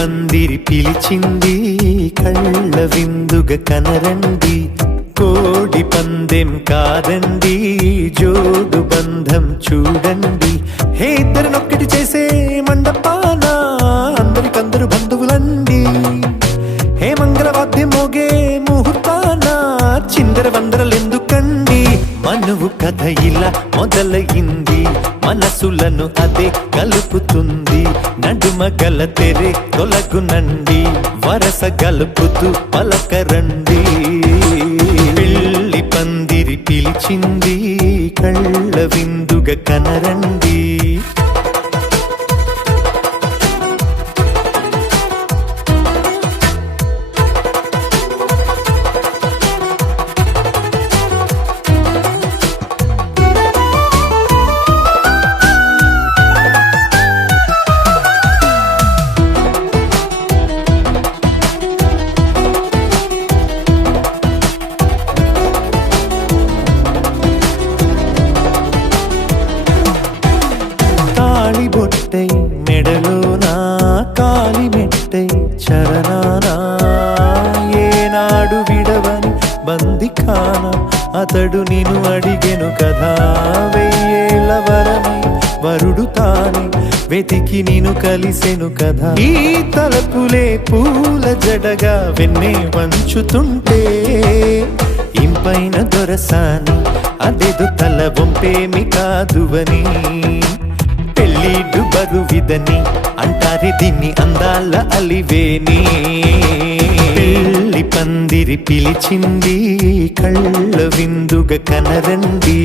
పందిరి పిలిచింది కళ్ళ విందుగ కనరండి, కోడి పందెం కాదండి జోడు బంధం చూడండి. హే ఇద్దరినొక్కటి చేసే మండపాన అందరికందరు బంధువులండి, హే మంగళవాద్యం మోగే ముహూర్తాన చిందర వందరలెందుకండి. మనువు కథ ఇలా మొదలయింది, మనసులను అదే కలుపుతుంది, నడుమ గల తెరే తొలగునండి, వరస గలుపుతూ పలకరండి. పెళ్లి పందిరి పిలిచింది కళ్ళ విందుగ కనరండి. బొట్టై మెడలోనా కాలి మెట్టై చరణానా, ఏనాడు విడవని బందిఖాన అతడు నిన్ను అడిగెను కదా, వెయ్యేళ్ళ వరమై వరుడు తానే వెతికి నిన్ను కలిసెను కదా. ఈ తలపులే పూల జడగా వెన్నే వంచుతుంటే ఇంపైన దొరసాని అదేదో తల వంపేమి కాదువని, పెళ్ళిడు బరువిదని అంటారే దీన్ని అందాల అలివేని. పెళ్లి పందిరి పిలిచింది కళ్ళ విందుగ కనరండి.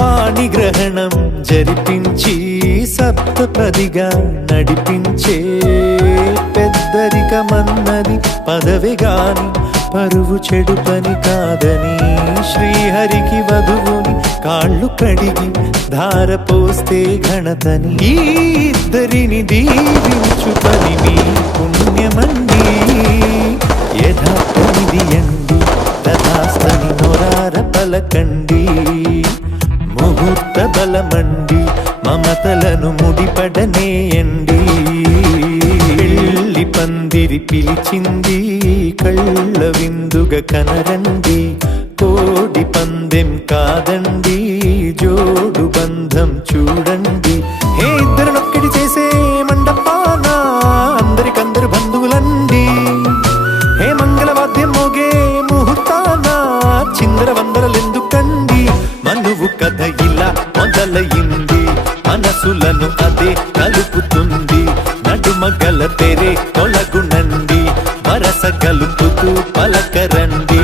పాణిగ్రహణం జరిపించి సప్తపదిగా నడిపించే పెద్దరికమన్నది పదవి గాని పరువు చెడు పని కాదని, శ్రీహరికి వధువుని కాళ్ళు కడిగి ధార పోస్తే ఘనతని, ఈ ఇద్దరిని దీవించు పని మీ పుణ్యమండి. యథాప్రవిధియండి తథాస్తని నొరార పలకండి, ముహూర్త బలమండి మమతలను ముడిపడనేయండి. పెళ్లి పందిరి పిలిచింది కళ్ళ విందుగ కనరండి, కోడి పందెం కాదండి జోడు బంధం చూడండి. హే ఇద్దరినొక్కటి చేసే మండపాన అందరికందరు బంధువులండి, హే మంగళవాద్యం మోగే ముహూర్తాన చిందర వందరలెందుకండి. మనువు కథ ఇలా మొదలయింది, మనసులను అదే కలుపుతుంది, నడుమ గల తెరే తొలగునండి, వరస గలుపుతూ పలకరండి.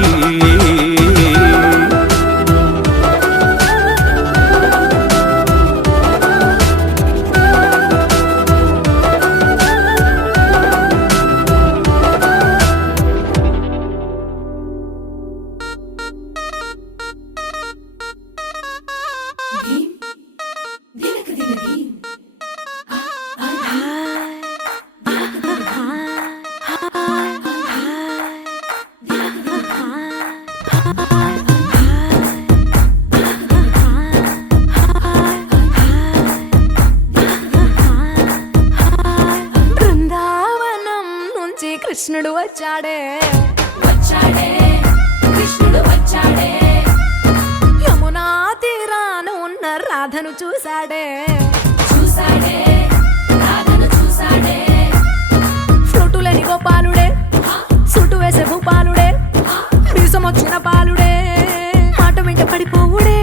కృష్ణుడు వచ్చాడే వచ్చాడే కృష్ణుడు వచ్చాడే, యమునా తీరాన ఉన్న రాధను చూశాడే చూశాడే రాధను చూశాడే, ఫ్రూటులని గోపాలుడే సుటు వేసే భూపాలుడే, వీసమొచ్చిన పాలుడే మాట వెంట పడిపోవుడే,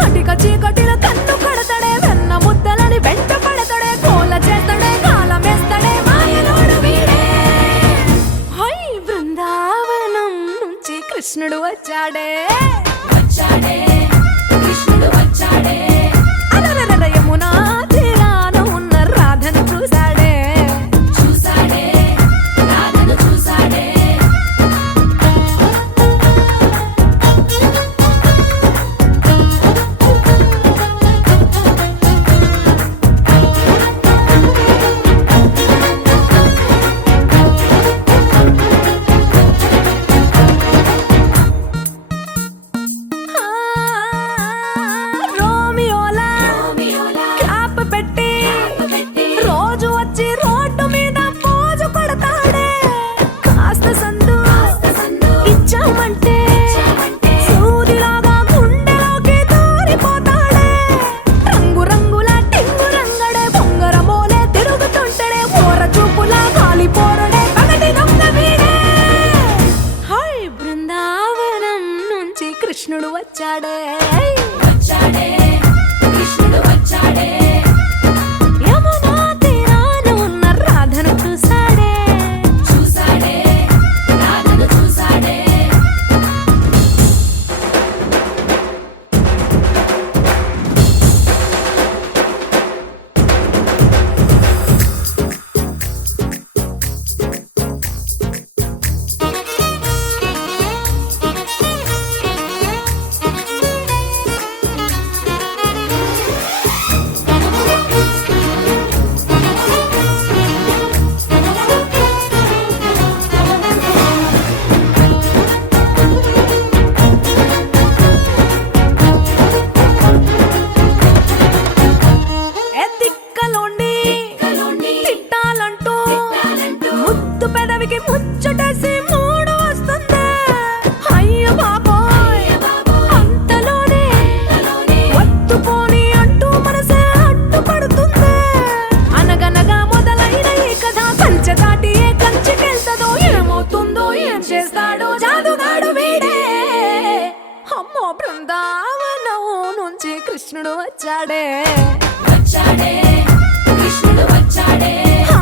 కటిక చీకటిల కన్ను కడతడే వెన్న ముద్ద చూశాడే వచ్చాడే కృష్ణుడు వచ్చాడే ఆ,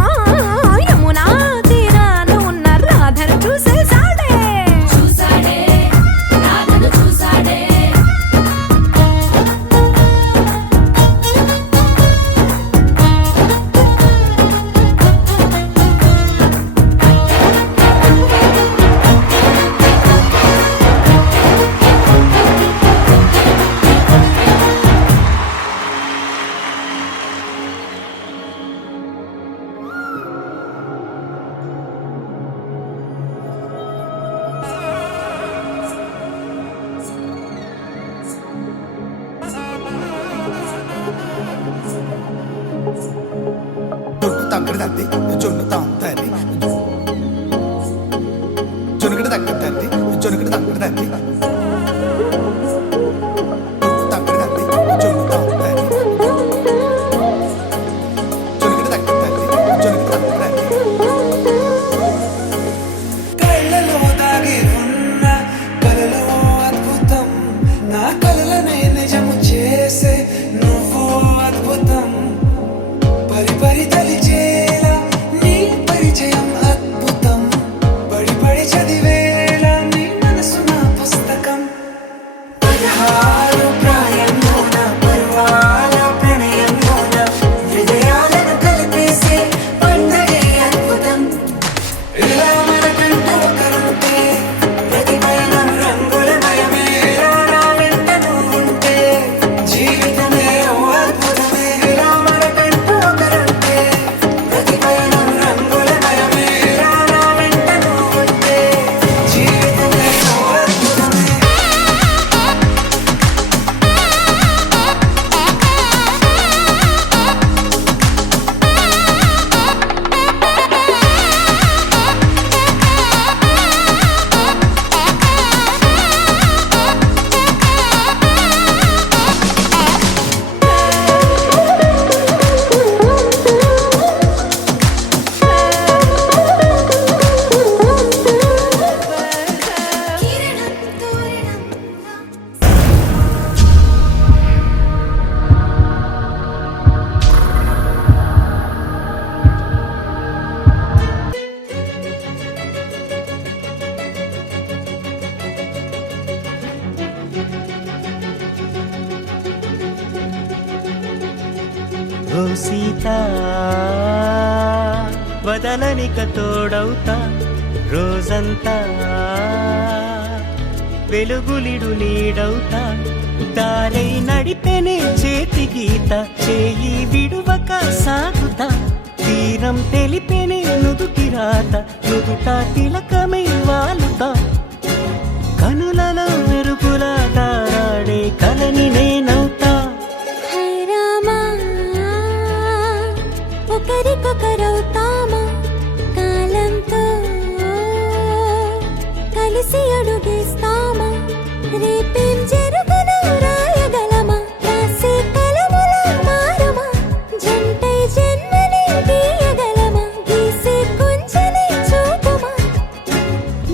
యమునా తీరాన ఉన్న రాధను చూసేశాడే చూసాడే రాధను చూసాడే తగ్గడ తల్లి జొన్ను తాంతల్లి జొనుగడ తగ్గడ తల్లి జొనుగడ తగ్గడ తల్లి తగ్గడ తల్లి జొన్ను తాంతల్లి జొనుగడ తగ్గడ తల్లి జొనుగడ తగ్గడ తల్లి కళ్ళలో దాగి ఉన్న కలలో అద్భుతం నా కలలనే నిజము చేసే నువ్వు అద్భుతం పరి పరి తలిచేలా నీ పరిచయం అద్భుతం పడి పడి చదివేలా నీ మనసు నా పుస్తకం 16 ప్రాయంలోన పర్వాల ప్రణయంలోన హృదయాలను కలిపేసే పండగే అద్భుతం ఇలా మనకంటూ ఒకరుంటే ప్రతిపైన రంగులమయమే ఇలా నా వెంట నువ్వుంటే జీవితమే ఓ అద్భుతమే ఇలా మనకంటూ ఒకరుంటే ప్రతిపైన రంగులమయమే ఇలా నా వెంట నువ్వుంటే జీవితమే ఓ అద్భుతమే ఓ సీత వదలనిక తోడవుతా రోజంతా వెలుగులిడు నీడవుతా దారై నడిపెనే చేతి గీత చేయి విడువక సాగుతా తీరం తెలిపెనే నుదుటి రాత నుదుట తిలకమై వాలుతా కనులలో మెరుపులా తారాడే కలని నేనవుతా హై రామా ఒకరికొకరవుతామా కాలంతో కలిసి అడుగేస్తామా రేపేం జరుగునో రాయగలమా రాసే కలముల మారమా జంటై జన్మని గీయగలమా గీసే కొంచెని చూపుమా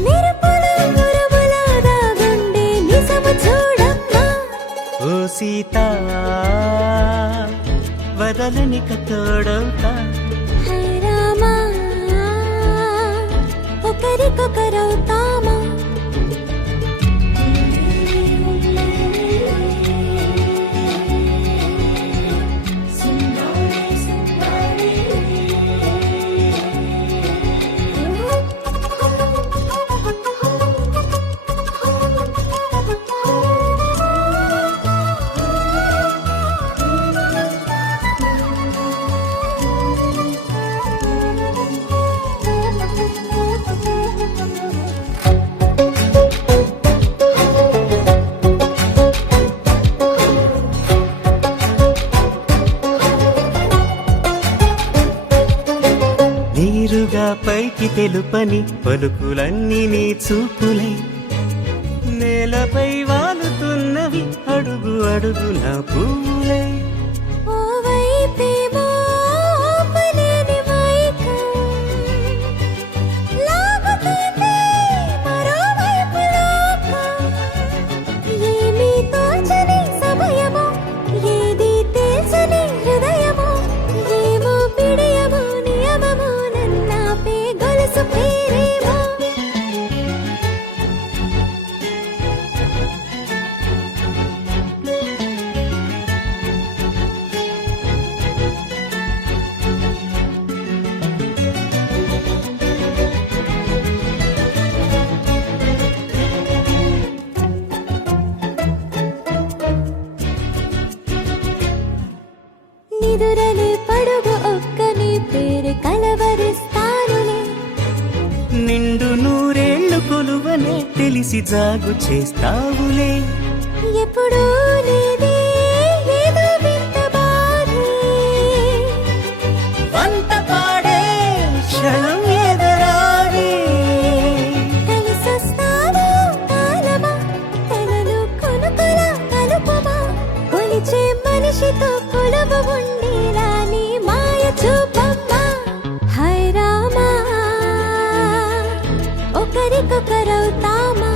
మెరుపుల మురుముల దాగుండే నిజము చూడమ్మా ఓ సీత వదలనిక తోడవుతా హై రామా ఒకరికొకరవుతామా నీరుగా పైకి తెలుపని పలుకులన్నీ నీ చూపులై నేలపై వాలుతున్నవి అడుగు అడుగున పూలై ఓ వైపేమో ఆపలేని మైకం లాగుతుంది మరోవైపు లోకం ఏమీ తోచని సమయమో ఏది తెలిసి జాగు చేస్తావులే. ఎప్పుడూ లేదే ఏదో వింత బాధే, వంత పాడే క్షణం ఎదురాడే. కలిసొస్తావా కాలమా, కలలు కొనుకొలా కలుపమా, కొలిచే మనిషితో కొలువు ఉండేలా నీ మాయ చూపమ్మా. హాయ్ రామా, ఒకరికొకరవుతామా,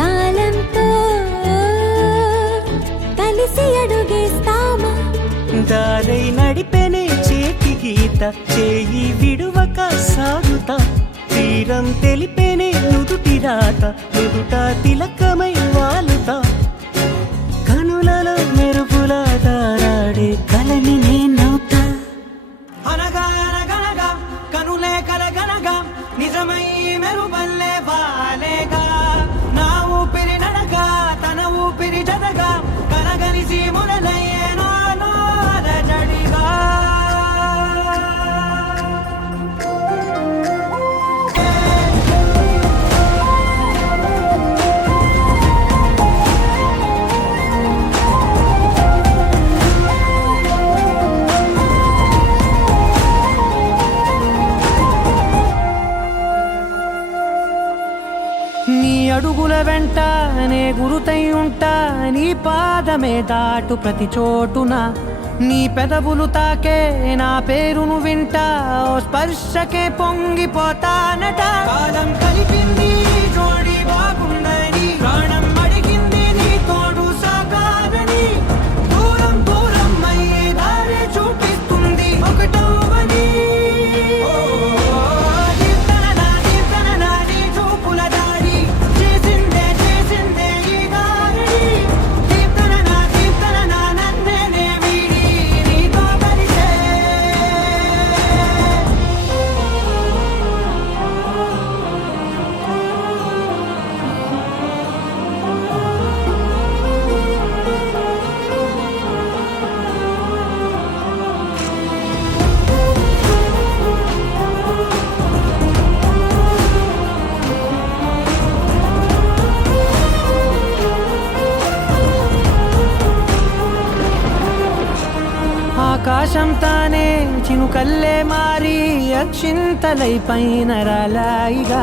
కాలంతో కలిసి అడుగేస్తామా. దారై నడిపెనే చేతి గీత, చేయి విడువక సాగుతా. తీరం తెలిపెనే నుదుటి రాత, నుదుట తిలకమై వాలుతా. కనులలో మెరుపులా తారాడే కలని నేనవుతా. అనగా అనగనగా కనులే కలగనగా నిజమై మెరుపల్లే వాలేగా. నా ఊపిరి నడగా తన ఊపిరి జతగా కలగలిసి మొదలయ్యే నాలో అలజడిగా. నీ అడుగుల వెంట నే గురుతై ఉంటా, నీ పాదమే దాటు ప్రతి చోటున. నీ పెదవులు తాకే నా పేరును వింటా, ఓ స్పర్శకే పొంగిపోతానట. కాలం కలిపింది జోడి బాగుందని, ప్రాణం అడిగింది నీ తోడు సాగాలని. దూరం దూరం అయ్యే దారి చూపిస్తుంది ఒకటవని. ఆకాశం తానే చినుకల్లే మారి అక్షింతలై పైన రాలాయిగా.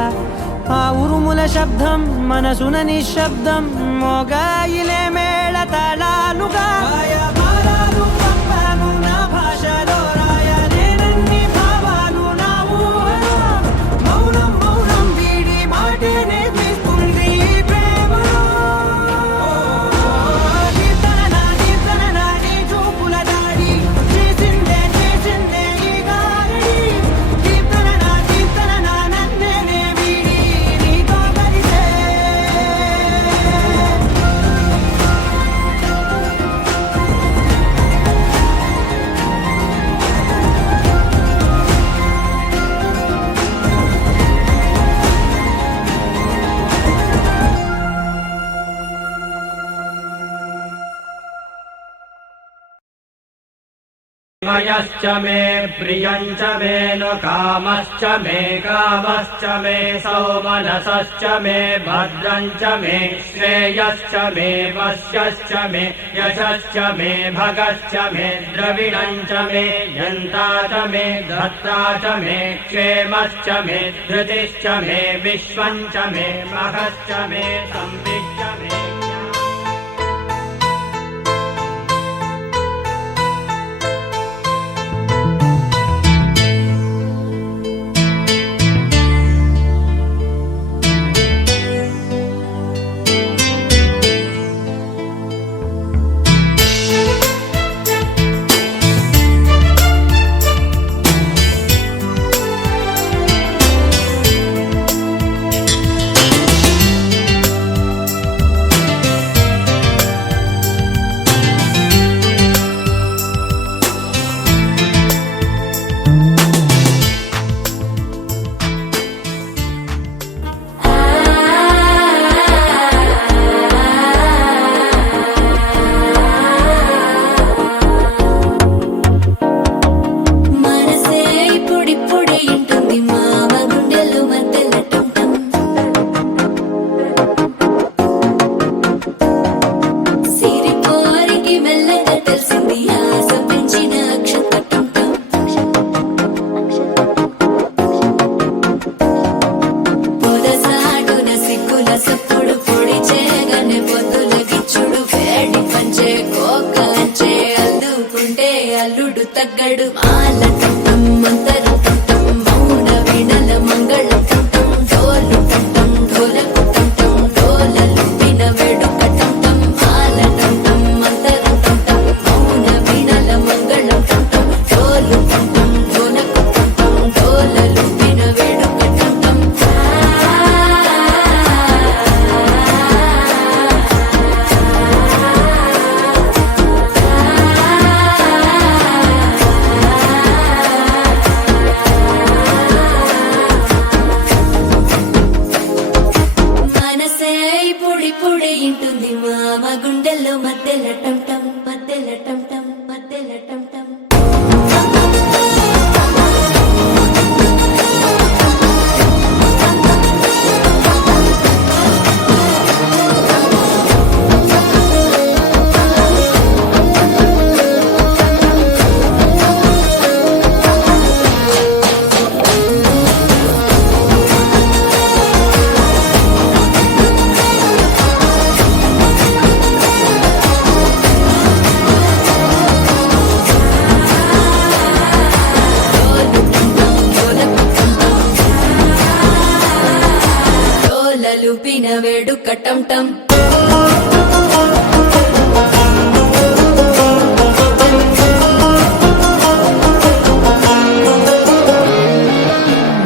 ఆ ఉరుముల శబ్దం మనసున నిశ్శబ్దం, మోగాయిలే మేళ తాళాలుగా. నా భాషలో రాయలేనన్ని భావాలు నా ఊహలో. మౌనం మౌనం వీడి మాటే నేర్పిస్తుంది ప్రేమలో. मयश्च मे प्रियञ्च मे न कामश्च मे कामश्च मे सौमनसश्च मे भद्रञ्च मे श्रेयश्च मे वश्यश्च मे यशश्च मे भगश्च मे द्रविणञ्च मे यन्ता च मे धत्ता च मे क्षेमश्च मे धृतिश्च मे विश्वञ्च मे महश्च मे संविच्च मे లూపిన వేడుక టం టం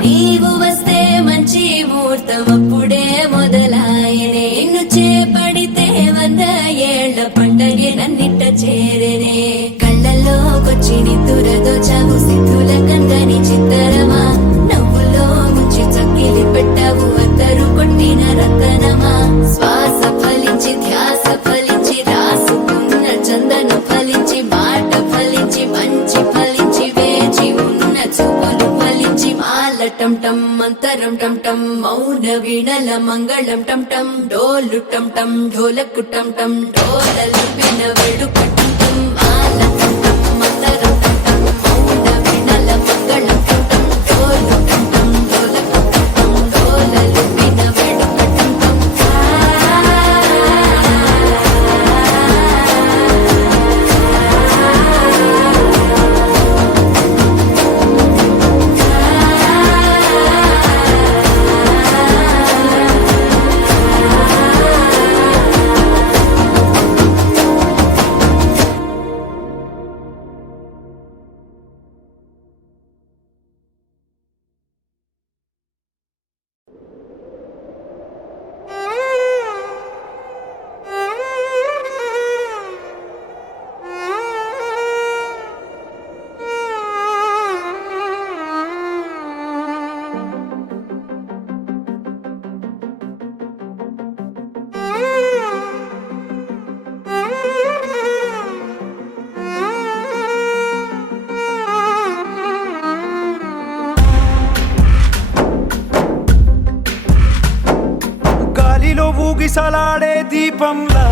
నీవు వస్తే మంచి ముహూర్తం అప్పుడే మొదలాయనే నిన్ను చేపడితే 100 ఏళ్ల పండగే నన్నిట్ట చేరేనే కళ్ళల్లోకొచ్చి నిద్దురదో చావు సిద్ధుల కందని చిత్తరమా నవ్వులో ముంచి చక్కిలి పెట్టావు అద్దరు కొట్టిన రతనమా శ్వాస ఫలించి ధ్యాస ఫలించి రాసుకున్న చందన ఫలించి మాట ఫలించి మంచి ఫలించి వేచి ఉన్న చూపులు ఫలించి మాల టం టం మంతరం టం టం మౌన వీణల మంగళం టం టం డోలు టం టం ఢోలకు టం టం డోలలు విన వేడుక టం టం మాల టం టం మంతరం టం టం మౌన వీణల మంగళం టం టం డోలు టం టం ఢోలకు టం టం డోలలు విన వేడుక టం టం గాలిలో ఊగిసలాడే దీపంలా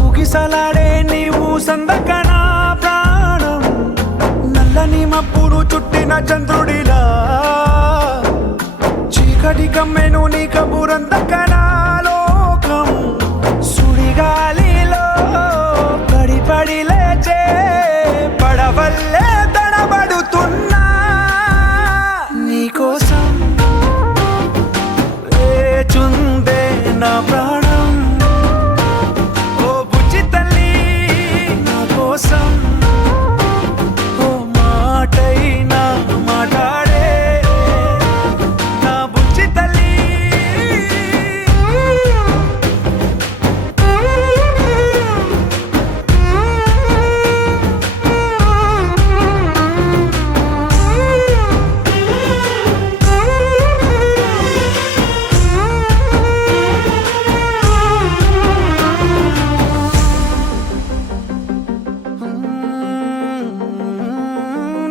ఊగిసలాడే నీవు సందకన ప్రాణం నల్లని మబ్బును చుట్టిన చంద్రుడిలా చీకటి కమ్మెను నీ కబురందకన లోకం సుడిగాలిలో పడి లేచే పడవల్లే తడబడుతున్నా నీకోసం వేచుందే నా ప్రాణం ఓ బుజ్జి తల్లి నా కోసం ఓ మాటైనా మాట్లాడే నా బుజ్జి తల్లి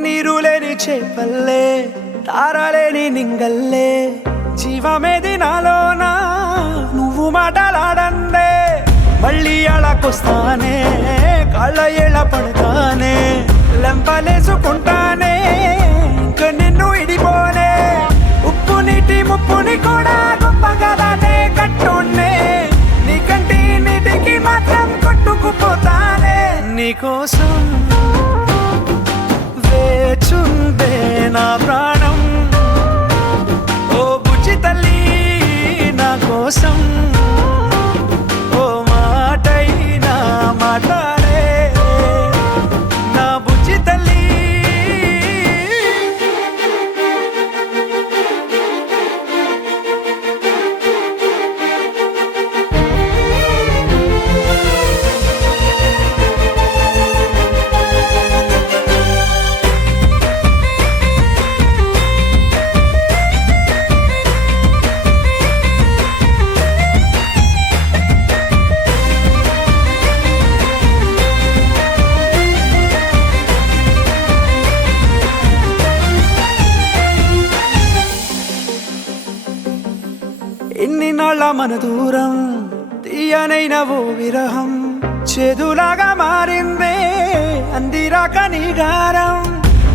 నీరు లేని చేపల్లే తారలేని నింగల్లే జీవమేది నాలోనా నువ్వు మాటలాడందే మళ్ళీ అళకొస్తానే కాళ్ళ ఏళ్ళ పడతానే లెంపలేసుకుంటానే ఇంక నిన్ను ఇడిపోనే ఉప్పు నీటి ముప్పుని కూడా గొప్పగా దాటే కట్టున్నే నీ కంటి నీటికి మాత్రం కొట్టుకుపోతానే నీకోసం వేచుందే నా ప్రాణం ఓ బుజ్జి తల్లి నా కోసం ఓ మాటైనా మాట్లాడే నా బుజ్జి తల్లి ఎన్ని నాళ్ళ మన దూరం తీయనైన ఓ విరహం చేదులాగా మారిందే అందిరాక నీ గారం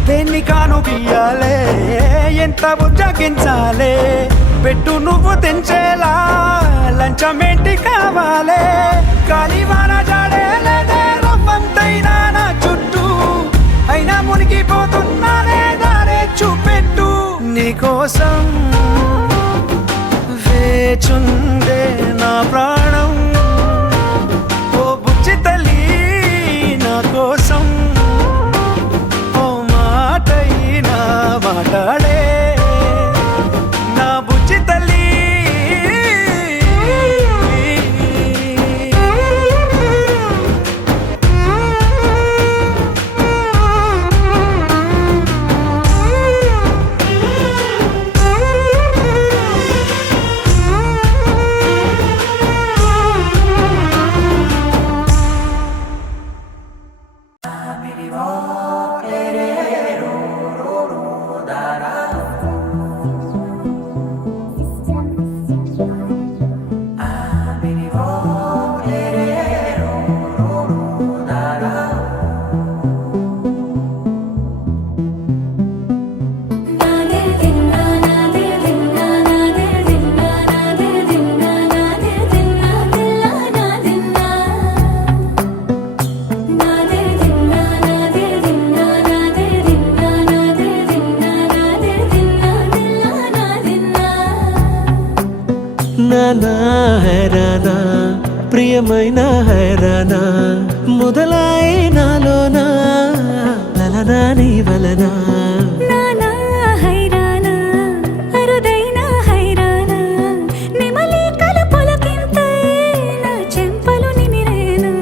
దేన్ని కాను బియ్యాలే ఎంత బుజ్జగించాలే పెట్టు నువ్వు తెంచేలా లంచమేంటి కావాలే కాలివాన జాడే లేదే రవ్వంతైనా నా చుట్టూ అయినా మునిగిపోతున్నానే దారే చూపెట్టు నీకోసం కూర్చుందే నా ప్రాణం ఓ బుజ్జి తల్లి నా కోసం ఓ మాటైనా మాట్లాడే నా బుజ్జి తల్లి నానా హైరానా ప్రియమైన హైరానా మొదలాయి నాలోనా లలనా నీ వలనా నానా హైరానా అరుదైన హైరానా నెమలి కలుపులకింతై నా చెంపలు నిమిరేనా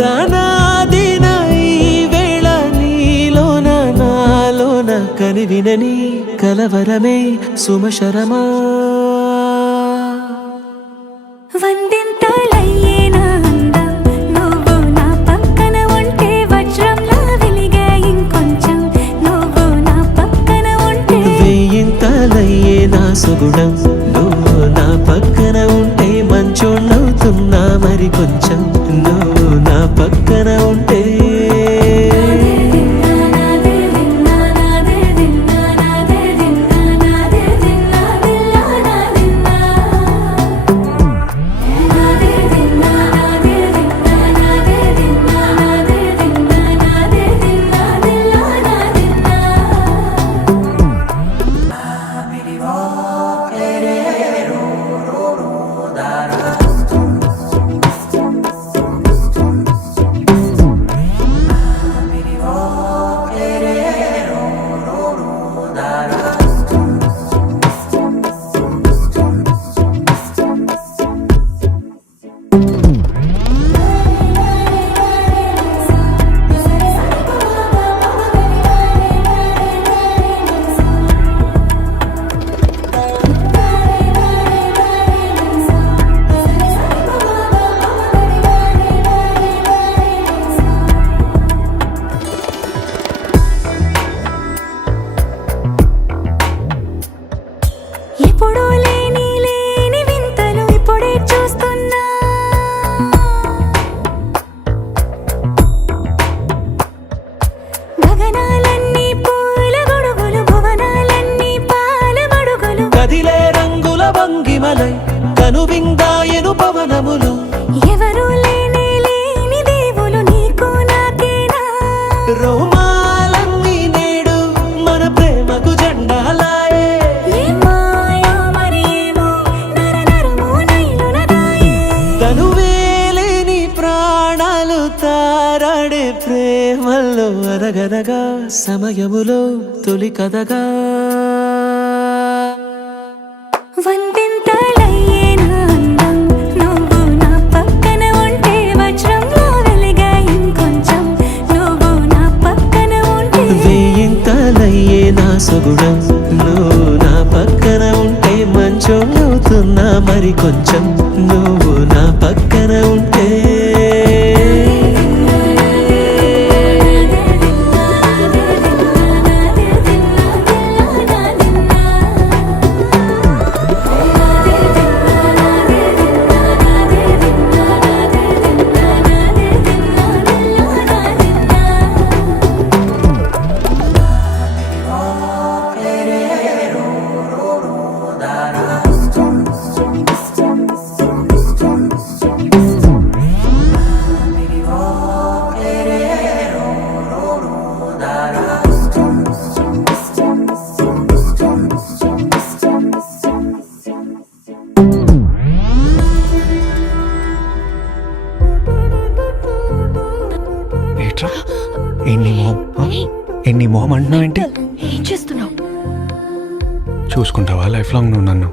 దానాదిన ఈ వేళ నీలోన నాలోన కనివినని కలవరమే సుమశరమా వందింతలయ్యేనా అందం నువ్వు నా పక్కన ఉంటే వజ్రంలా వెలిగే ఇంకొంచెం నువ్వు నా పక్కన ఉంటే వేయింతలయ్యే నా సుగుణం నువ్వు నా పక్కన ఉంటే మంచోళ్ళవుతున్నా మరి కొంచెం నువ్వు నా పక్కన ఉంటే ఎప్పుడూ లేని లేని వింతలు ఇప్పుడే చూస్తున్నా గగనాలన్నీ పూల గొడుగులు భువనాలన్నీ పాల మడుగులు కదిలే రంగుల భంగిమలై కనువిందాయను పవనములు ఎవరూ లేని లేని దేవులు నీకు నాకేనా రోమాలన్నీ నేడు మన ప్రేమకు జెండాలాయే ఏ మాయో మరి ఏమో నరనరమో నైలున దాయే తనువేలేని ప్రాణాలు తారాడే ప్రేమల్లో అనగనగా సమయములో తొలి కథగా వందింతలయ్యేనా అందం నువ్వు నా పక్కన ఉంటే వజ్రంలా వెలిగే ఇంకొంచెం నువ్వు నా పక్కన ఉంటే వేయింతలయ్యే నా సుగుణం నువ్వు నా పక్కన ఉంటే మంచోళ్ళవుతున్నా మరి కొంచెం నువ్వు నా పక్కన ఉంటే ఎన్ని మొహం అంటున్నావు ఏంటి? ఏం చేస్తున్నావు? చూసుకుంటావా లైఫ్ లాంగ్ నువ్వు నన్ను?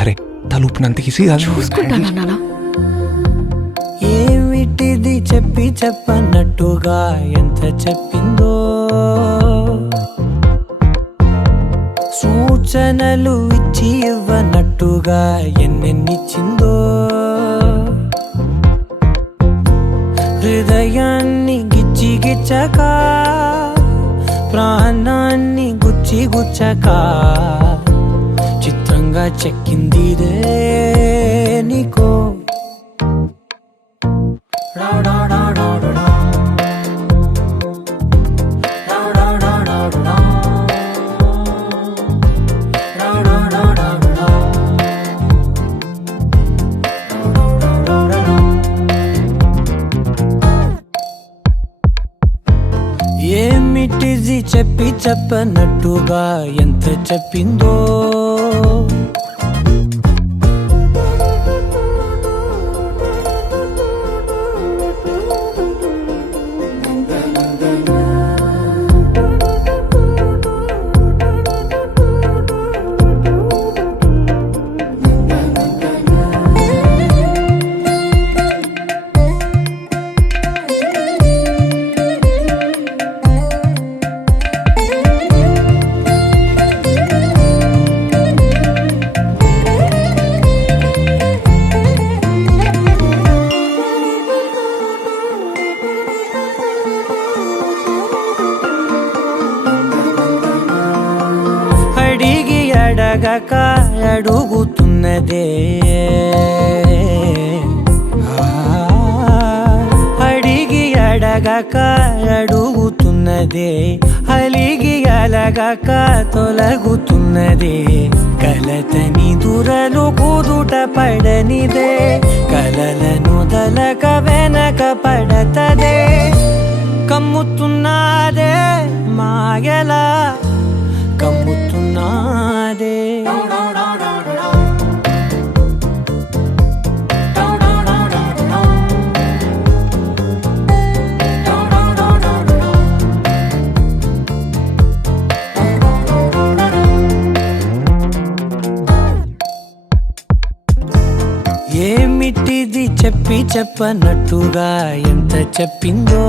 అరే తలుపునంత ఈజీ చూసుకుంటానా నాన్న? ఏమిటిది చెప్పి చెప్పన్నట్టుగా ఎంత చెప్పిందో, సూచనలు ఇచ్చి ఇవ్వనట్టుగా ఎన్నెన్నిచ్చిందో, హృదయాన్ని గిచ్చి గిచ్చక ప్రాణాన్ని గుచ్చి గుచ్చక చిత్రంగా చెక్కిందిరే నీకో. ఏమిటిది చెప్పి చెప్పనట్టుగా ఎంత చెప్పిందో, అడిగి అడగక అడుగుతున్నదే, అడిగి అడగక అడుగుతున్నదే, అలిగి అలగక తొలగుతున్నదే, కలతని దురలు కుదుట పడనిదే, కలలను దలక వెనక పడతదే, కమ్ముతున్నదే మాయలా కమ్ముతున్నాదే. ఏమిటిది చెప్పి చెప్పనట్టుగా ఎంత చెప్పిందో,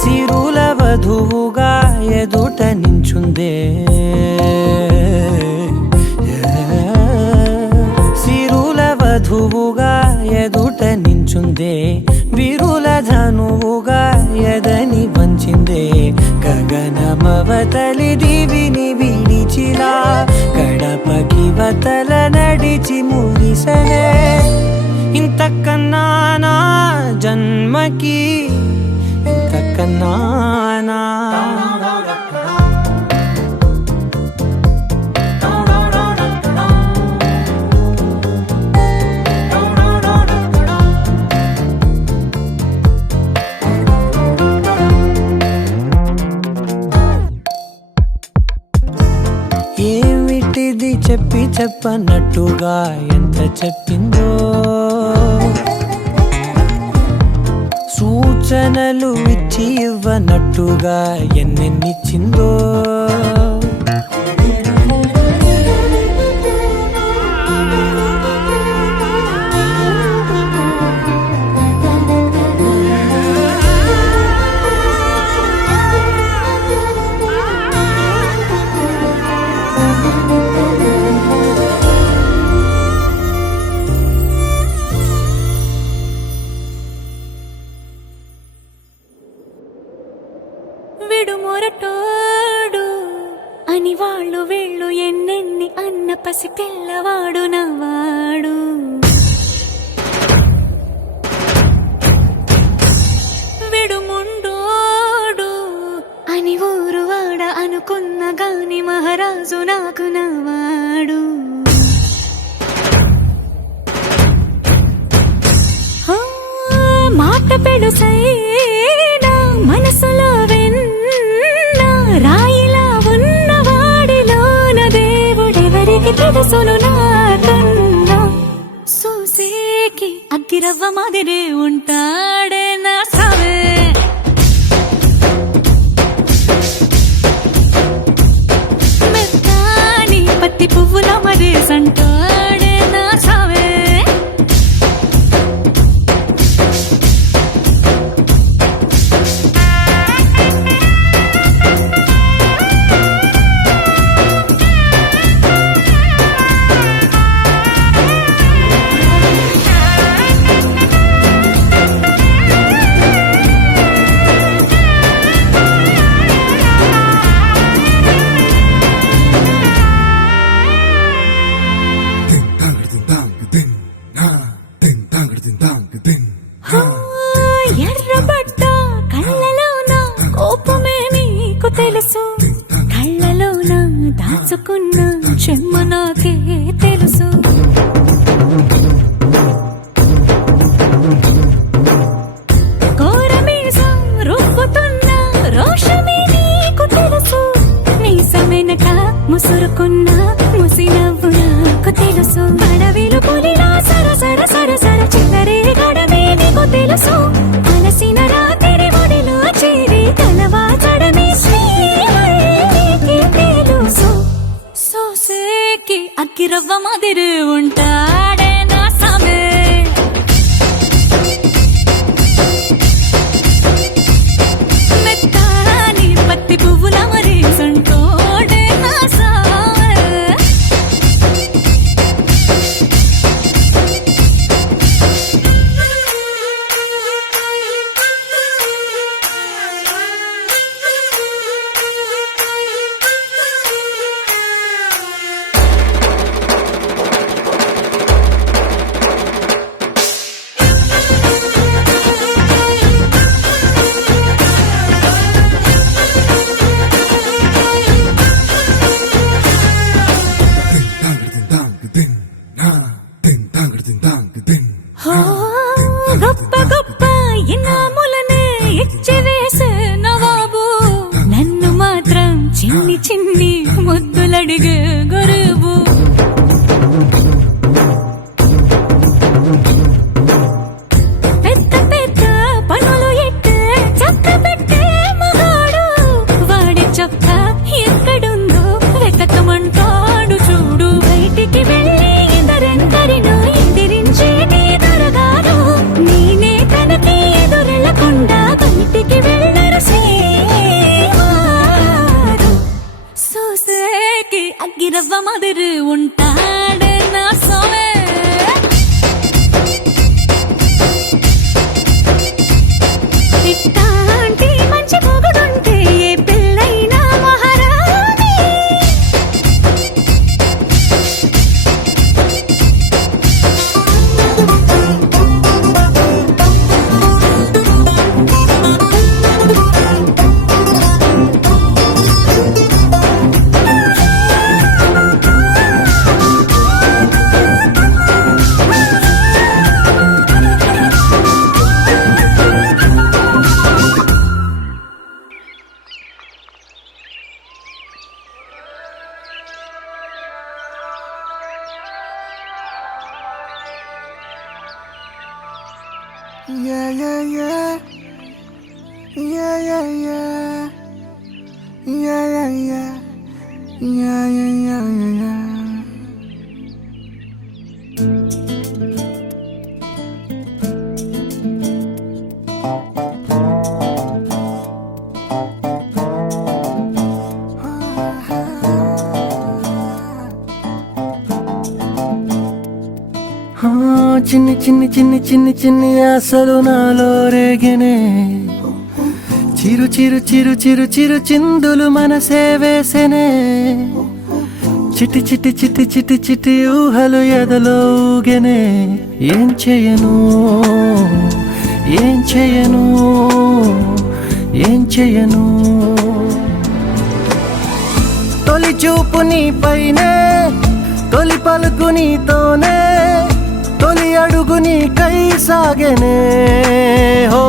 సిరుల వధువుగా ఎదుట నించుందే, సిరుల వధువుగా ఎదుట నించుందే, విరుల ధనువుగా ఎదని వంచిందే, గగనమవతలి దివిని విడిచిలా గడపకి వతల నడిచి మురిసనే, ఇంతకన్నా నా జన్మకి ఇంతకన్నా నా. ఏమిటిది చెప్పి చెప్పనట్టుగా ఎంత చెప్పిందో, సూచనలు ఇచ్చి ఇవ్వనట్టుగా ఎన్నెన్నిచ్చిందో, విడుమొరటోడు అని వాళ్ళు వీళ్ళు ఎన్నెన్ని అన్న పసి పిల్లవాడు నవ్వాడు, మాట పెడుసైనా మనసులో వెన్న రాయిలా ఉన్నవాడిలోన దేవుడెవరికి తెలుసును నాకన్నా సూసేకి అగ్గిరవ్వ మాదిరే ఉంటాడే నా సావే మెత్తాని పత్తి పువ్వుల మరేసంటాడే నా సావే ఎర్రబడ్డ కళ్ళలోన కోపమే నీకు తెలుసు కళ్ళలోన దాచుకున్న చెమ్మ నాకే తెలుసు కోరమీసం రుబ్బుతున్న రోషమే నీకు తెలుసు నీసమెనక ముసురుకున్న ముసినవ్వు నాకు తెలుసు అడవిలు పులిలా సరసర సరసర చిల్లరే గడమే నీకు తెలుసు అలసిన రాత్రి ఒడిలో చేరి కలవాచడమే శ్రీకి తెలుసు సోసేకి అగ్గిరవ్వ మాదిరి ఉంటాడే నా సామే మెత్తాని పత్తి పువ్వుల మరేసంటోడే నా సామే గొప్ప గొప్ప ఇనాములనే ఇచ్చి వేసే నవాబు నన్ను మాత్రం చిన్ని చిన్ని ముద్దులడిగే గురువు పెద్ద పెద్ద పనులు ఎట్టే చక్క పెట్టే మగాడు వాడి చొక్క ఎక్కడుందో వెతకమంటాడు చూడు బయటికి వెళ్ళి ఇద్దరెందరినో ఎదిరించేటి దొరగారు నేనే తనకి ఎదురెళ్ళకుండా బయటికి వెళ్ళరు శ్రీవారు సోసేకి అగ్గిరవ్వ మాదిరి ఉంటాడే నా సోమే ఇట్టాంటి మంచి మొగుడుంటే ఏ పిల్లైనా మహారాణి Yeah, yeah, yeah. Yeah, yeah, yeah. Yeah, yeah, yeah. Yeah, yeah, yeah, yeah, yeah. చిన్ని చిన్ని చిన్ని చిన్ని చిన్ని ఆశలు నాలో రేగినే చిరు చిరు చిరు చిరు చిరు చిందులు మనసే వేసెనే చిటి చిటి చిటి చిటి చిటి ఊహలు ఎదలో ఊగెనే ఏం చేయను ఏం చేయను ఏం చేయను తొలి చూపు నీ పైనే తొలి పలుకు నీతోనే తొలి అడుగు నీ కై సాగెనే హో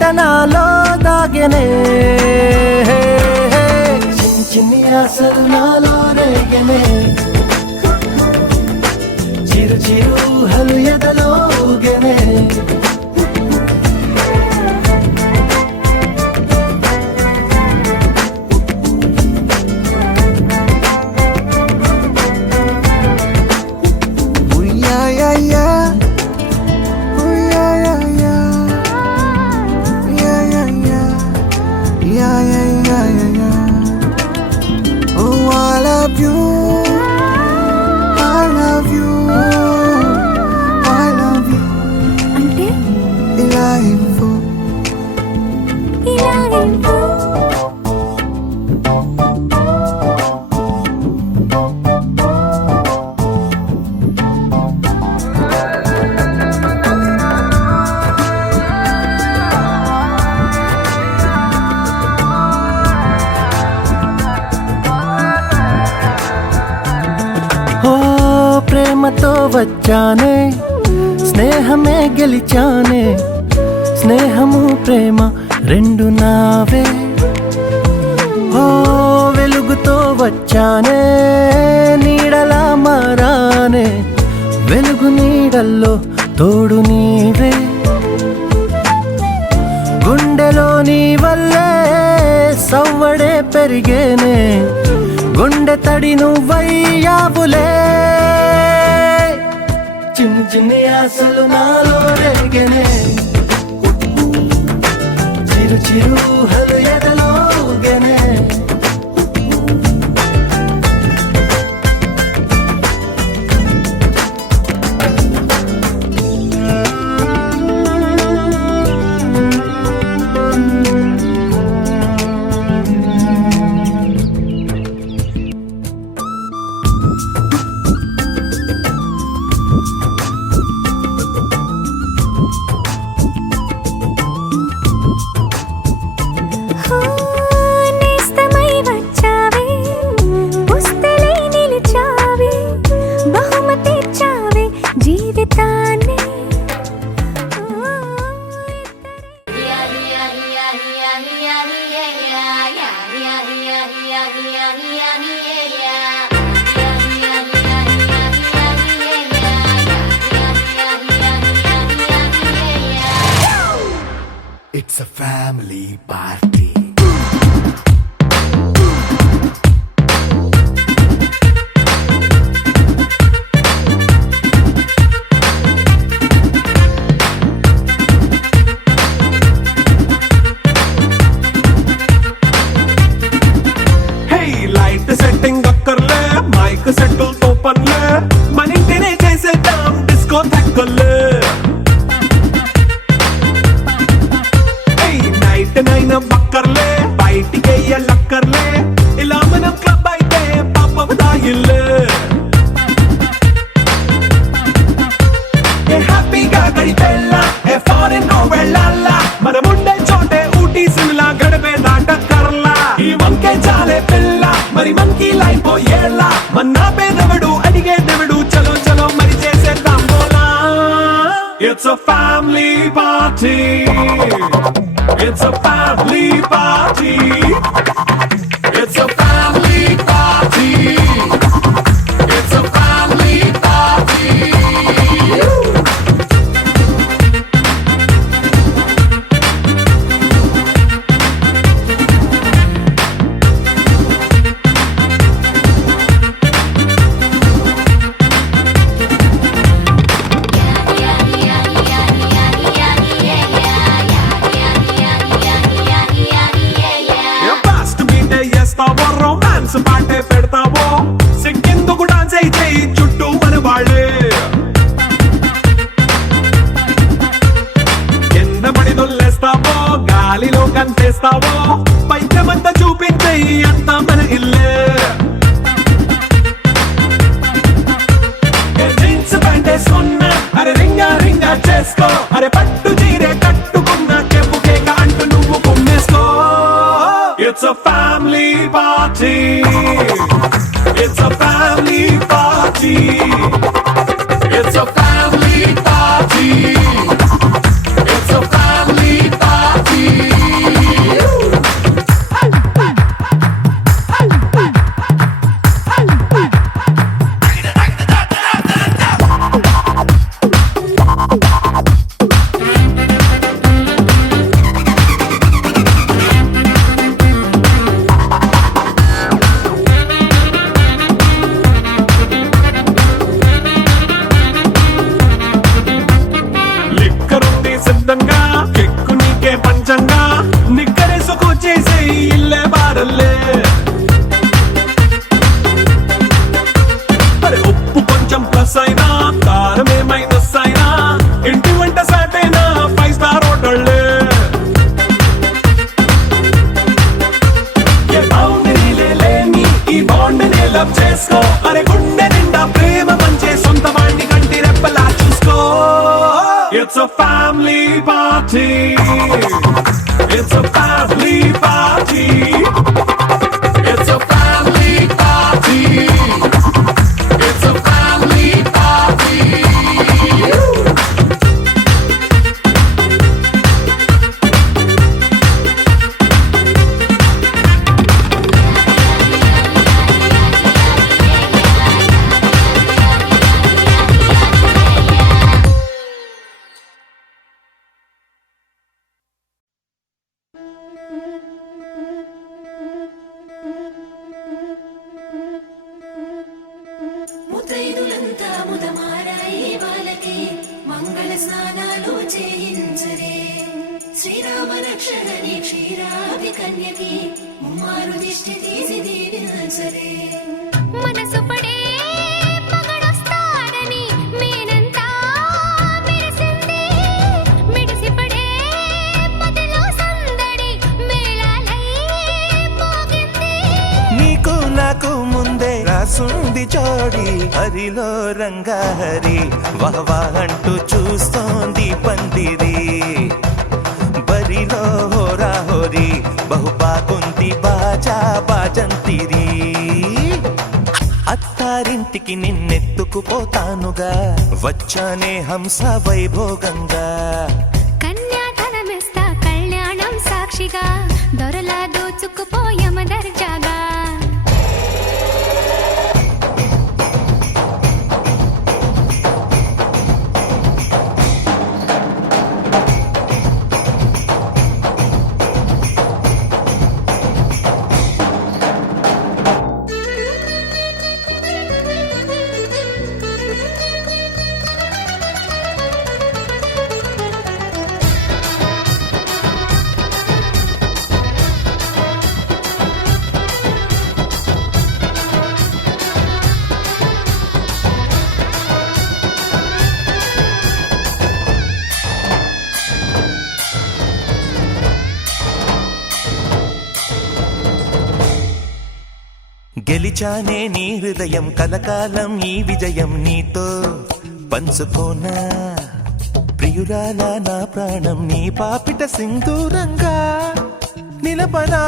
నాలో దాగెనే చిన్ని చిన్ని ఆశలు నాలో రేగెనే చిరు చిరు ఊహలు ఎదలో ఊగెనే అంటే ఇలా ఇవ్వు. ఓ ప్రేమతో వచ్చానే స్నేహమే గెలిచానే స్నేహము ప్రేమ రెండు నావే ఓ వెలుగుతో వచ్చానే నీడలా మారానే వెలుగు నీడల్లో తోడు నీవే గుండెలో నీ వల్లే సవ్వడే పెరిగేనే గుండె తడి నువ్వయ్యావులే చిన్ని చిన్ని ఆశలు నాలో రేగెనే చిరు చిరు ఊహలు ఎదలో ఊగెనే నేస్తమై వచ్చావే పుస్తలై నిలిచావే బహుమతి ఇచ్చావే జీవితాన్ని It's a family party. Hey, light setting అక్కర్లే మైక్ సెట్టుల్ తో పనులే మన ఇంటినే చేసేద్దాం డిస్కో థక్కర్లే నైట్ నైన్ బక్కర్లే బయటికి లక్కర్లే ఇలా మనం క్లబ్ అయితే పాప దాయిల్లే హ్యాపీగా గడిపెళ్ళ ఫారెన్ వెళ్ళాలా మనం ఉండే చోటే ఊటీ సిమ్లా గడిపే దాటక్కర్లా ఈ వంకే చాలే పిల్ల మరి మనకి లైఫ్ ఏళ్ళ మన్నా పేదవడు అడిగేదెవడు చలో చలో మరి చేసేద్దాం బోలా It's a family party. It's a family party. It's a family party. It's a family party. Romance పాటే పెడతావో సిక్కిందుకు డాన్స్ అయితే చుట్టూ మన వాళ్ళే కింద పడి దొల్లేస్తావో గాలిలో కంటేస్తావో పైకమంతా చూపించే అంతా మన ఇల్లే జీన్స్ ప్యాంట్ వేసుకున్నా అరే రింగా రింగా చేసుకో అరే పట్టు చీరే కట్టుకున్న కెప్పు కేక అంటూ నువ్వు కుమ్మేసుకో It's a family party. It's a family party. It's a family party. It's a family party. Love చేసుకో అరే గుండె నిండా ప్రేమ పంచే సొంత వాణ్ణి కంటి రెప్పలా చూసుకో. It's a family party, it's a family party, it's a family party, it's a family party. ముత్తైదులంతా ముదమారాయి వాళ్ళకి మంగళ స్నానాలు చేయించరే. శ్రీరామ రక్షణని క్షీరాది కన్యకి ముమ్మారు దిష్టి తీసి దీవించరే. మనసు పడే మగడొస్తాడని మేనంతా మెరిసింది. మిడిసి పడే మదిలో సందడి మేళాలై మోగింది. నీకు నాకు ముందే రాసుంది జోడి హరిలో రంగా హరి వహవా అంటూ చూస్తోంది పందిరి. బరిలో హోరా హోరి బహు బాగుంది బాజా బాజంతిరి. అత్తారింటికి నిన్నెత్తుకుపోతానుగా వచ్చానే హంస వైభోగంగా. కన్యాధనమిస్తా కళ్యాణం సాక్షిగా దొరలా దోచుకుపోయమ దర్జాగా. గెలిచానే నీ హృదయం కలకాలం ఈ విజయం నీతో పంచుకోనా. ప్రియురాల నా ప్రాణం నీ పాపిట సింధూరంగా నిలపనా.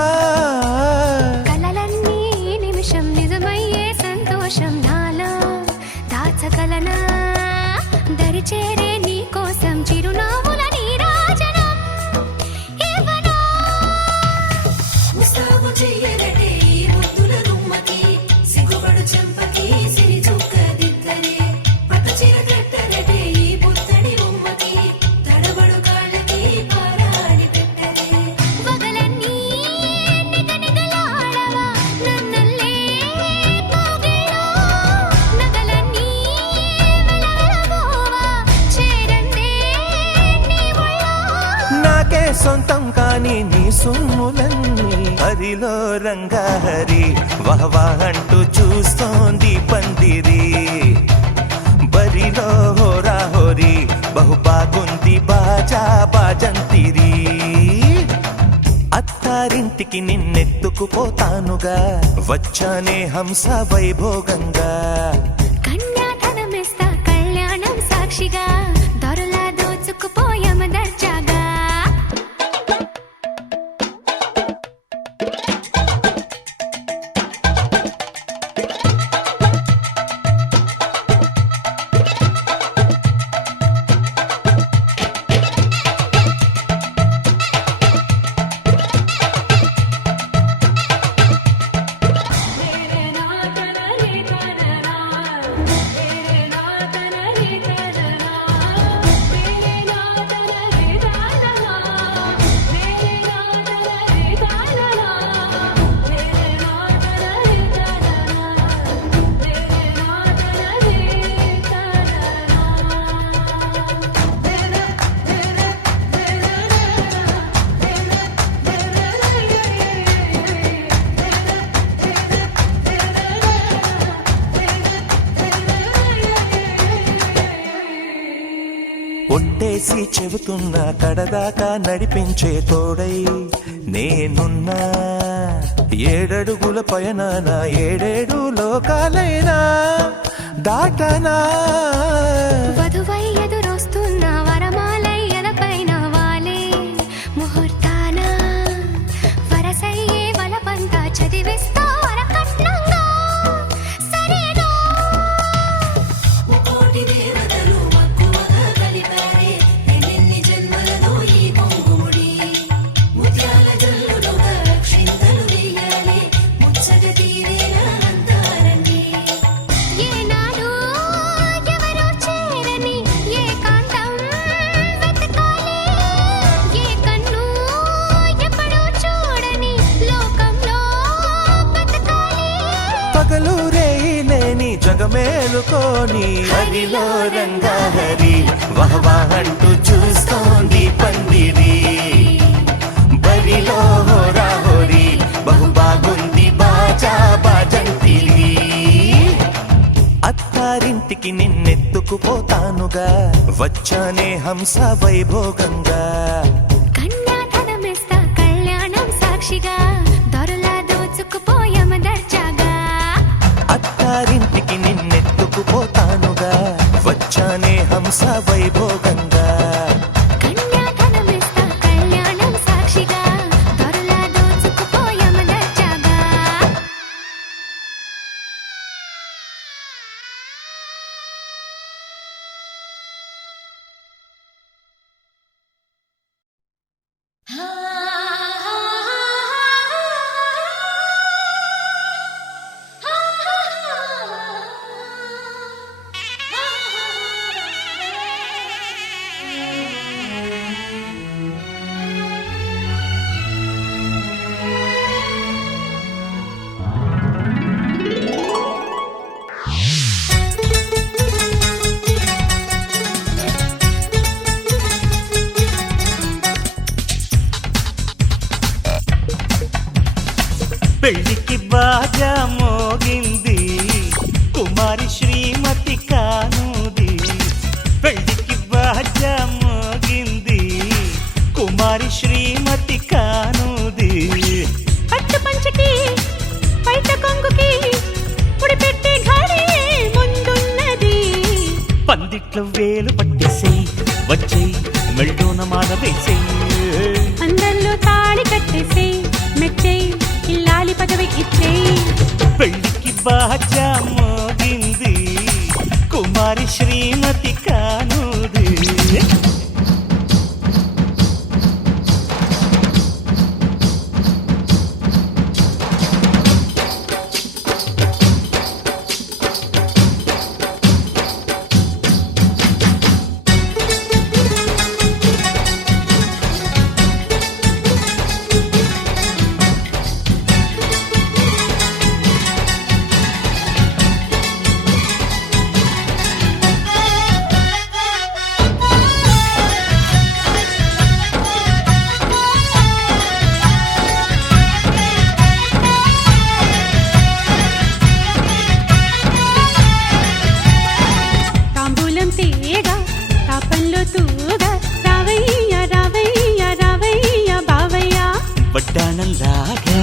కలలన్నీ నిమిషం నిజమయ్యే సంతోషం నాలో దాచగలనా. దరిచేరే నీ కోసం చిరునవ్వుల నీరాజనం ఇవ్వనా. ముస్తాబు చెయ్యరటే ఈ ముద్దుల గుమ్మకి సిగ్గుపడు చెంపకి సిరి చుక్క దిద్దరే. పట్ట చీర కట్టరటే ఈ పుత్తడి బొమ్మకి తడబడు కాళ్ళకి పారాడి పెట్టరే. పగలన్నీ నిగనిగలాడవా నన్నల్లే కోగిలో. నగలన్నీ వెలవెలబోవా చేరందే నీ ఒళ్ళో. నాకే సొంతం కాని నీ సొమ్ములన్నీ హరిలో రంగా హరి వహవా అంటూ చూస్తోంది పందిరి. బరిలో హోరా హోరి బహు బాగుంది బాజా బాజంతిరి. అత్తారింటికి నిన్నెత్తుకుపోతానుగా వచ్చానే హంస వైభోగంగా. కన్యాధనమిస్తా కళ్యాణం సాక్షిగా దొరలా దోచుకుపోయమ దర్జాగా. ఒట్టేసి చెబుతున్నా కడదాకా నడిపించే తోడై నేనున్నా. 7 అడుగుల పయనాన 7 ఏడులో లోకాలైనా దాటనా వధువై ఎదురొస్తున్న వరమాలై ఎలపైన వాలే ముహూర్తాన వరసయ్యే వలపంతా చదివిస్తా వరకట్నంగా సరేనా కోటి దేవతలు మక్కువగా కలిపారే ఎన్నెన్ని జన్మలలో ఈ కొంగుముడి ముత్యాల జల్లులుగా క్షింతలు వేయాలి ముచ్చట తీరేలా అంతారండి ఏనాడు ఎవరో చేరని ఏకాంతం వెతకాలి ఏ కన్ను ఎప్పుడూ చూడని లోకంలో బతకాలి పగలు రేయి లేని జగమేలుకోని హరిలో రంగాహరి వహవా అంటూ చూస్తోంది పందిరి బరిలో హోరాహోరి బహు బాగుంది బాజా బాజంతిరి అత్తారింటికి నిన్నెత్తుకుపోతానుగా వచ్చానే హంస వైభోగంగా కన్యాధనమిస్తా కళ్యాణం సాక్షిగా దొరలా దోచుకుపోయామ దర్జాగా అత్తారింటికి నిన్నెత్తుకుపోతానుగా వచ్చానే హంస వైభోగంగా కన్యాధనమిస్తా కళ్యాణం సాక్షిగా దొరలా దోచుకుపోయామ దర్జాగా పెళ్లికి బాగా మోగింది కుమారి శ్రీమతి కానుది పెళ్లికి బాగా మోగింది కుమారి శ్రీమతి కానుది పట్టు పంచకి పైట కొంగుకి ఉడిపెట్టే ఘడి ముందున్నది పందిట్లో వేలు పట్టేసేయ్ వచ్చేయ్ మెళ్ళోన మాల వేసేయ్ అందరిలో తాళి కట్టేసే మెచ్చేయి ఇల్లాలి పదవి ఇచ్చేయి పెళ్లికి బాగా మోగింది కుమారి శ్రీమతి కానుది తాంబూలం తీయగా తాపంలో తూగా రావయ్య రావయ్య రావయ్య బావయ్య వడ్డాణంలాగా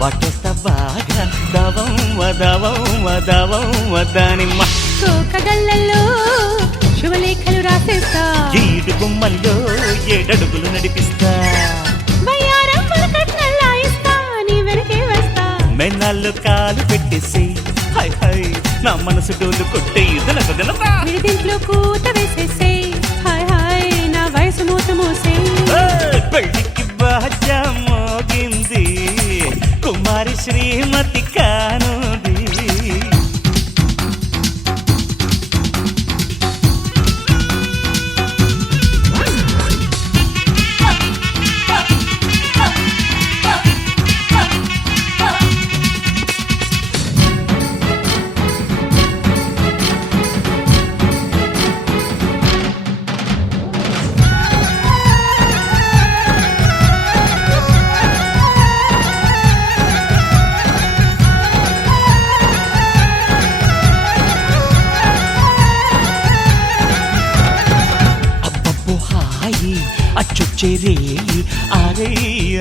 వాటేస్తా బాగా దవం వదవం వదవం వదానిమ్మ కోకగళ్ళల్లో శుభలేఖలు రాసేస్తా ఈడు గుమ్మల్లో ఏడడుగులు నడిపిస్తా వయ్యారం పులకట్నల్లా ఇస్తా నీ వెనకే వస్తా మెన్నాళ్ళు కాలు పెట్టేసి హై హై నా మనసు డోలు కొట్టే ఇదనకు దినరా విడిదింట్లో కూత వేసేసే హాయ్ హాయ్ నా వయసు మూత మూసే పెళ్లికి బాగా మోగింది కుమారి శ్రీమతి కానుది అచ్చొచ్చేరే ఆరే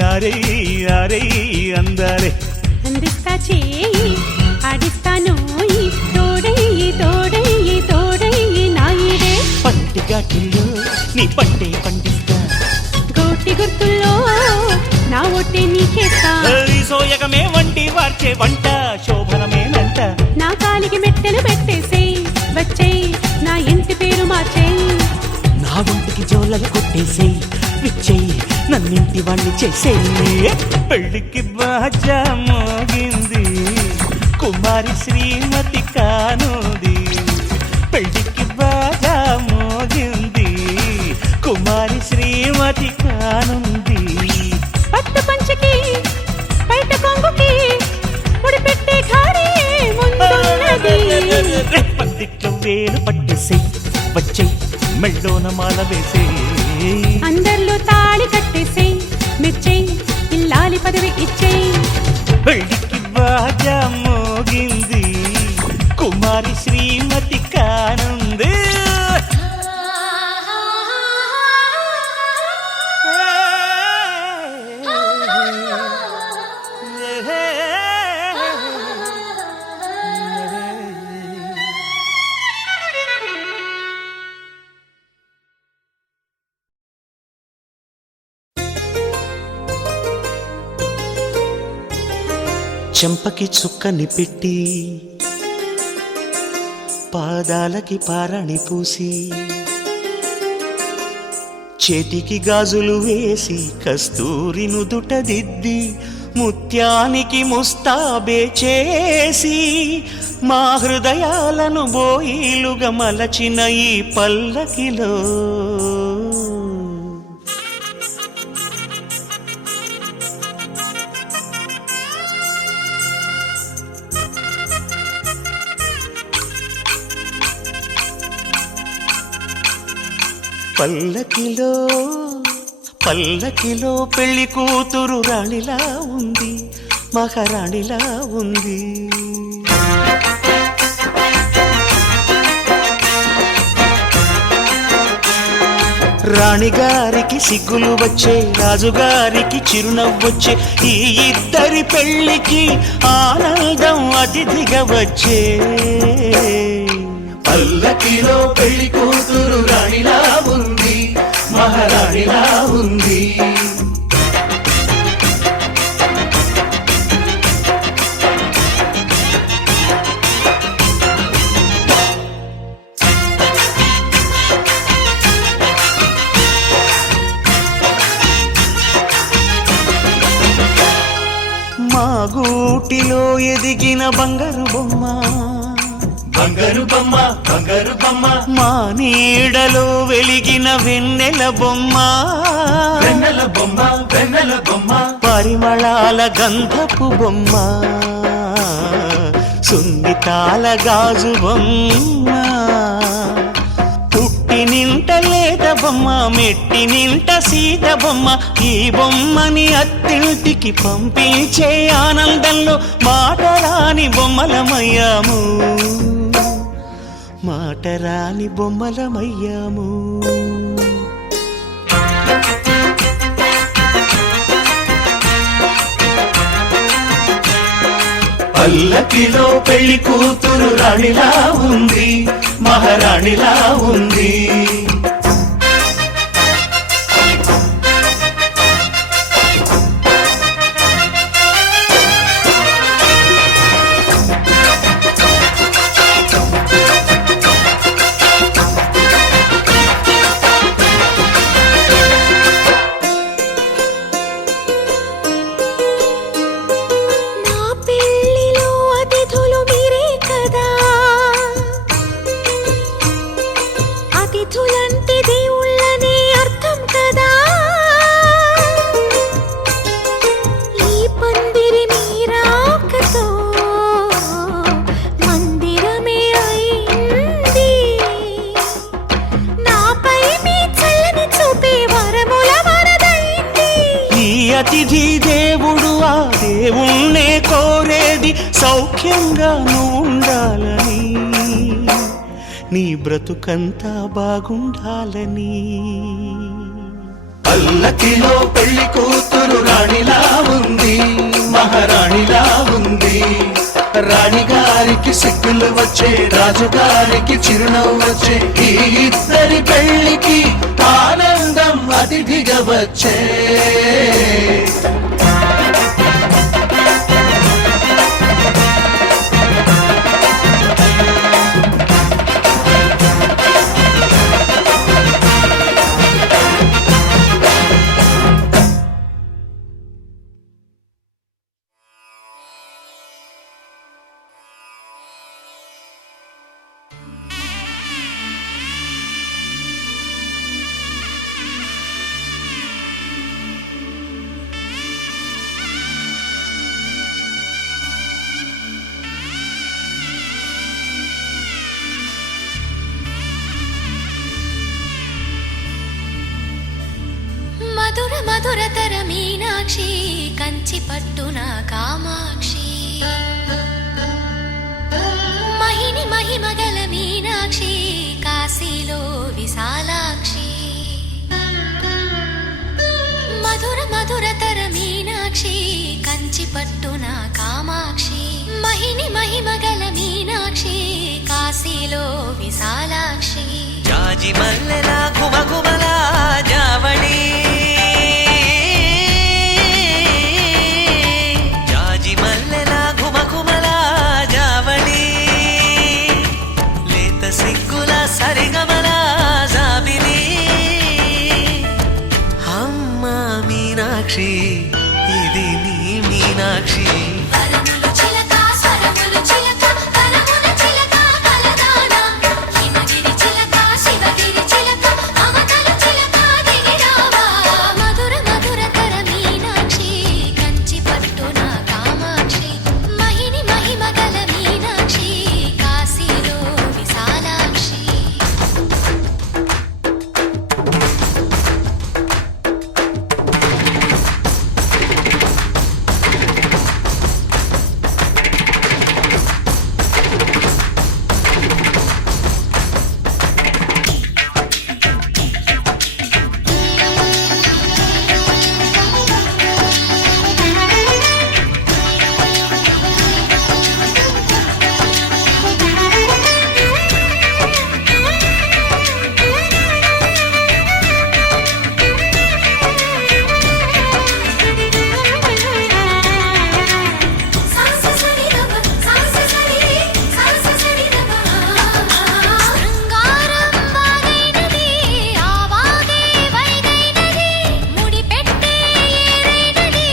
ఆరే ఆరే అందారే అందిస్తా చేయి ఆడిస్తాను నచ్చే వంట శోభనమేనంట. నా కాలికి మెట్టెలు పెట్టేసేయ్ వచ్చేయ్ నా ఇంటి పేరు మార్చేయ్. నా ఒంటికి జోలలు కొట్టేసేయ్ విచ్చేయ్ నన్నింటి వాణ్ణి చేసేయ్. పెళ్ళికి బాజా మోగింది కుమారి శ్రీమతి కానుంది. పెళ్ళికి బాజా మోగింది కుమారి శ్రీమతి కానుంది. పట్టు పంచకి బయట కొంగుకి ముడిపెట్టే ఘారీ ముందున్నది. పందిట్లో వేలు పట్టేసేయ్ వచ్చేయ్ మెళ్ళోన మాల వేసేయ్. అందరిలో తాళి కట్టేసేయ్ మెచ్చేయ్ ఇల్లాలి పదవి ఇచ్చేయ్. పెళ్ళికి బాజా మోగింది కుమారి శ్రీమతి కానుంది. చెంపకి చుక్కని పెట్టి పాదాలకి పారాణి పూసి చేతికి గాజులు వేసి కస్తూరి నుదుట దిద్ది ముత్యానికి ముస్తాబే చేసి మా హృదయాలను బోయిలుగా మలచిన ఈ పల్లకిలో పల్లకిలో పల్లకిలో పెళ్లి కూతురు రాణిలా ఉంది మహారాణిలా ఉంది. రాణిగారికి సిగ్గులు వచ్చే రాజుగారికి చిరునవ్వొచ్చే ఈ ఇద్దరి పెళ్లికి ఆనందం అతిథిగా వచ్చే. పల్లకిలో పెళ్లి కూతురు రాణిలా ఉంది మహారాణిలా ఉంది. మా గూటిలో ఎదిగిన బంగారు బొమ్మ బంగారు బొమ్మ బంగారు బొమ్మ. మా నీడలో వెలిగిన వెన్నెల బొమ్మ వెన్నెల బొమ్మ వెన్నెల బొమ్మ. పరిమళాల గంధపు బొమ్మ సున్నితాల గాజు బొమ్మ. పుట్టి నింట లేత బొమ్మ మెట్టి నింట సీత బొమ్మ. ఈ బొమ్మని అత్తింటికి పంపించే ఆనందంలో మాటరాని బొమ్మలమయ్యాము మాటరాని బొమ్మలమయ్యాము. పల్లకిలో పెళ్లి కూతురు రాణిలా ఉంది మహారాణిలా ఉంది. అతిథి దేవుడు ఆ దేవుణ్ణే కోరేది సౌఖ్యంగా నువ్వు ఉండాలని నీ బ్రతుకంతా బాగుండాలని. పల్లకిలో పెళ్లి కూతురు రాణిలా ఉంది మహారాణిలా ఉంది. రాణిగారికి సిగ్గులు వచ్చే రాజుగారికి చిరునవ్వు వచ్చే ఈ ఇద్దరి పెళ్లికి ఆనందం అతిథిగా వచ్చే. మీనాక్షి కంచి పట్టున కామాక్షి మహిని మహిమగల మీనాక్షి కాశీలో విశాలాక్షి మధుర మధురతర మీనాక్షి కంచి పట్టున కామాక్షి మహిని మహిమగల మీనాక్షి కాశీలో విశాలాక్షి జాజి మల్లెల గుమగుమల జావళి జాజి మల్లెల గుమగుమల జావళి లేత సిగ్గుల సరిగమల జాబిలి అమ్మ మీనాక్షి ఇది నీ మీనాక్షి వరములు చిలక స్వరములు చిలక కరమున చిలక కలదాన హిమగిరి చిలక శివగిరి చిలక మమతలు చిలక దిగిరావా మధుర మధురతర మీనాక్షి కంచి పట్టున కామాక్షి మహిని మహిమగల మీనాక్షి కాశీలో విశాలాక్షి శృంగారం వాగైనది ఆవాగే వైగైనది ముడిపెట్టే ఏరైనది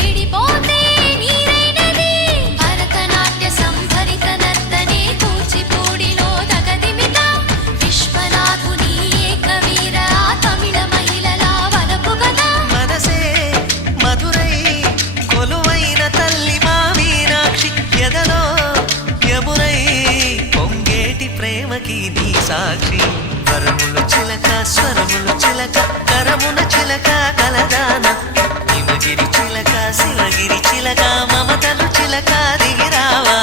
విడిపోతే నీరైనది భరతనాట్య సంభరిత నర్తనే కూచిపూడిలో దగదిమిత విశ్వనాథుని ఏకవీర తమిళ మహిళల వలపు గదా మనసే మధురై కొలువైన తల్లి మా మీనాక్షి ఎదలో యమురై పొంగేటి ప్రేమకి నీ సాక్షి వరములు చిలక స్వరములు చిలక కరమున చిలక కలదాన హిమగిరి చిలక శివగిరి చిలక మమతలు చిలక దిగిరావా